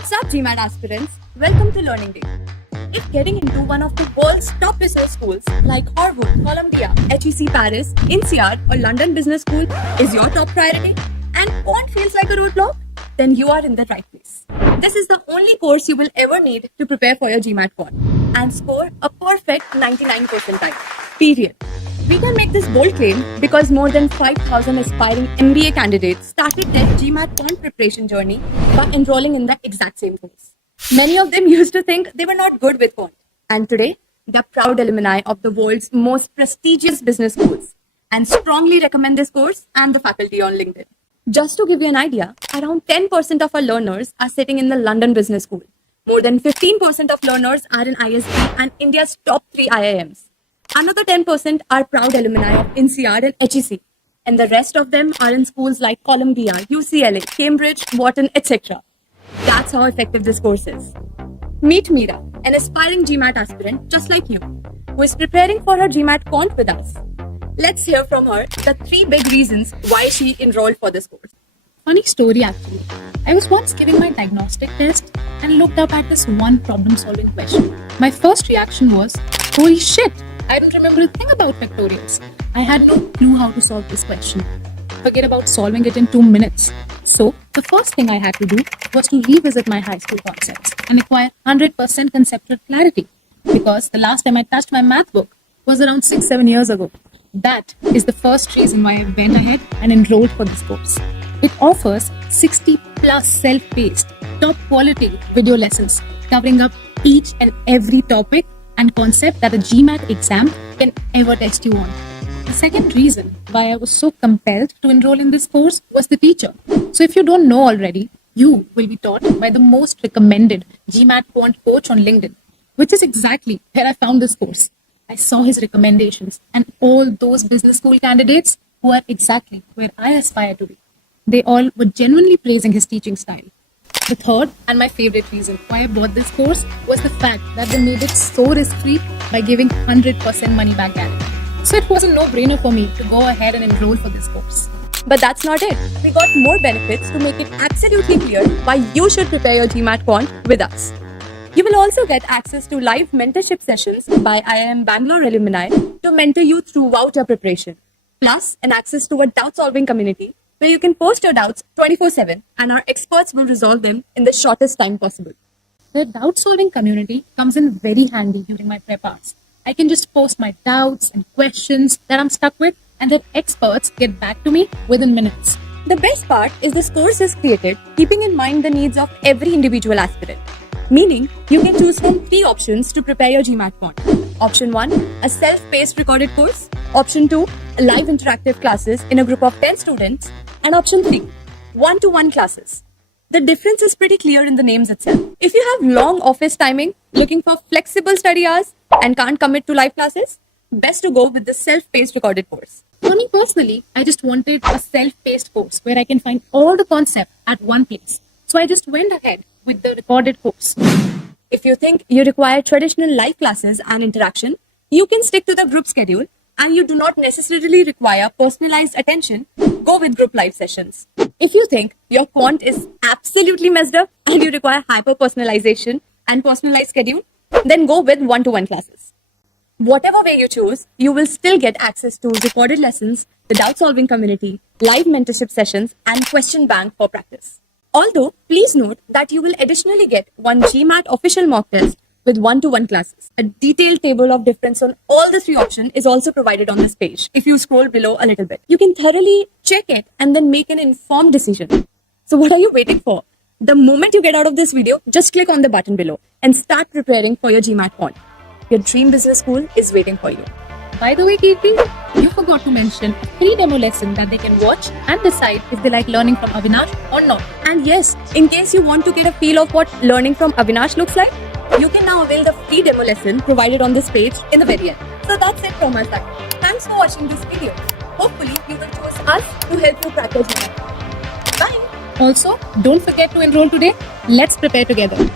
What's up, GMAT aspirants? Welcome to Learning Day. If getting into one of the world's top research schools like Harvard, Columbia, HEC Paris, INSEAD, or London Business School is your top priority and quant feels like a roadblock, then you are in the right place. This is the only course you will ever need to prepare for your GMAT quant and score a perfect 99 percentile. Period. We can make this bold claim because more than 5,000 aspiring MBA candidates started their GMAT quant preparation journey by enrolling in the exact same course. Many of them used to think they were not good with quant, and today they're proud alumni of the world's most prestigious business schools and strongly recommend this course and the faculty on LinkedIn. Just to give you an idea, around 10% of our learners are sitting in the London Business School. More than 15% of learners are in ISB and India's top 3 IIMs. Another 10% are proud alumni of INSEAD and HEC, and the rest of them are in schools like Columbia, UCLA, Cambridge, Wharton, etc. That's how effective this course is. Meet Meera, an aspiring GMAT aspirant just like you, who is preparing for her GMAT quant with us. Let's hear from her the 3 big reasons why she enrolled for this course. Funny story actually. I was once giving my diagnostic test and looked up at this one problem-solving question. My first reaction was, holy shit, I don't remember a thing about factorials. I had no clue how to solve this question. Forget about solving it in 2 minutes. So, the first thing I had to do was to revisit my high school concepts and acquire 100% conceptual clarity. Because the last time I touched my math book was around 6-7 years ago. That is the first reason why I went ahead and enrolled for this course. It offers 60 plus self-paced, top quality video lessons covering up each and every topic and concept that a GMAT exam can ever test you on. The second reason why I was so compelled to enroll in this course was the teacher. So if you don't know already, you will be taught by the most recommended GMAT quant coach on LinkedIn, which is exactly where I found this course. I saw his recommendations and all those business school candidates who are exactly where I aspire to be. They all were genuinely praising his teaching style. The third and my favorite reason why I bought this course was the fact that they made it so risk-free by giving 100% money back guarantee. So it was a no-brainer for me to go ahead and enroll for this course. But that's not it. We got more benefits to make it absolutely clear why you should prepare your GMAT quant with us. You will also get access to live mentorship sessions by IIM Bangalore alumni to mentor you throughout your preparation, plus an access to a doubt-solving community where you can post your doubts 24/7 and our experts will resolve them in the shortest time possible. The doubt-solving community comes in very handy during my prep hours. I can just post my doubts and questions that I'm stuck with, and then experts get back to me within minutes. The best part is this course is created keeping in mind the needs of every individual aspirant. Meaning, you can choose from 3 options to prepare your GMAT quant. Option 1, a self-paced recorded course. Option 2, live interactive classes in a group of 10 students. And option 3, one-to-one classes. The difference is pretty clear in the names itself. If you have long office timing, looking for flexible study hours, and can't commit to live classes, best to go with the self-paced recorded course. For me personally, I just wanted a self-paced course where I can find all the concept at one place. So I just went ahead with the recorded course. If you think you require traditional live classes and interaction, you can stick to the group schedule and you do not necessarily require personalized attention, go with group live sessions. If you think your quant is absolutely messed up and you require hyper-personalization and personalized schedule, then go with one-to-one classes. Whatever way you choose, you will still get access to recorded lessons, the doubt-solving community, live mentorship sessions, and question bank for practice. Although, please note that you will additionally get one GMAT official mock test with one-to-one classes. A detailed table of difference on all the 3 options is also provided on this page. If you scroll below a little bit, you can thoroughly check it and then make an informed decision. So what are you waiting for? The moment you get out of this video, just click on the button below and start preparing for your GMAT quant. Your dream business school is waiting for you. By the way, Kirti, you forgot to mention a free demo lesson that they can watch and decide if they like learning from Avinash or not. And yes, in case you want to get a feel of what learning from Avinash looks like, you can now avail the free demo lesson provided on this page in the very end. So that's it from our side. Thanks for watching this video. Hopefully, you will choose us to help you crack your GMAT. Bye! Also, don't forget to enroll today. Let's prepare together.